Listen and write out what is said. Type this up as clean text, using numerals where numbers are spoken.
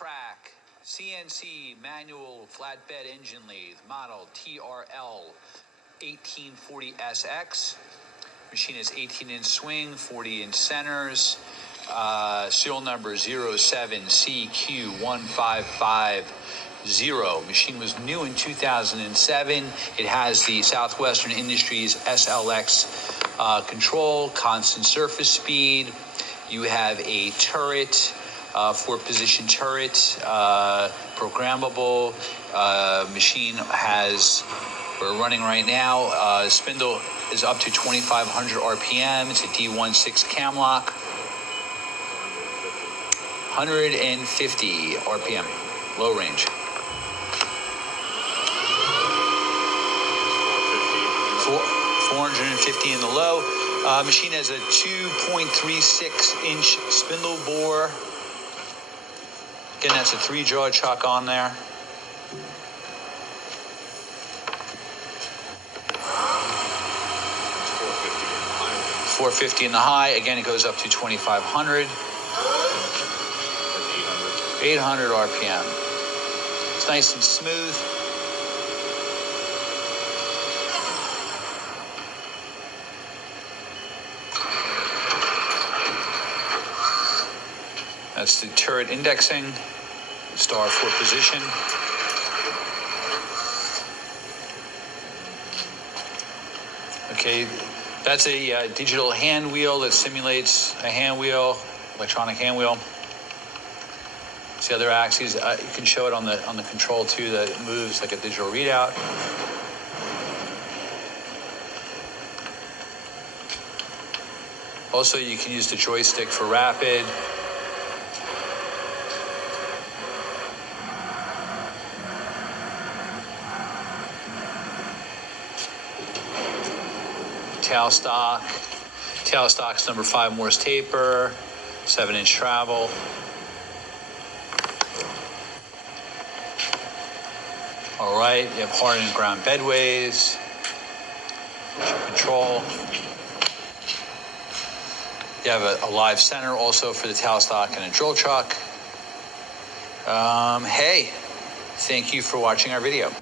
Trak CNC manual flatbed engine lathe, model TRL 1840SX. Machine has 18-inch swing, 40-inch centers. Serial number 07CQ1550. Machine was new in 2007. It has the Southwestern Industries SLX control, constant surface speed. You have a turret, 4-position turret, programmable. Machine has, we're running right now, spindle is up to 2,500 RPM. It's a D16 cam lock. 150 RPM, low range. 450 in the low. Machine has a 2.36-inch spindle bore. Again, that's a 3-jaw chuck on there. $450 in the high. Again, it goes up to 2,500. 800 RPM. It's nice and smooth. That's the turret indexing, star 4 position. Okay, that's a digital hand wheel that simulates a hand wheel, electronic hand wheel. It's the other axes. You can show it on the control too, that it moves like a digital readout. Also, you can use the joystick for rapid. Tailstock. Tailstock's number 5 Morse taper, 7-inch travel. All right, you have hard and ground bedways, control. You have a live center also for the tailstock and a drill chuck. Hey, thank you for watching our video.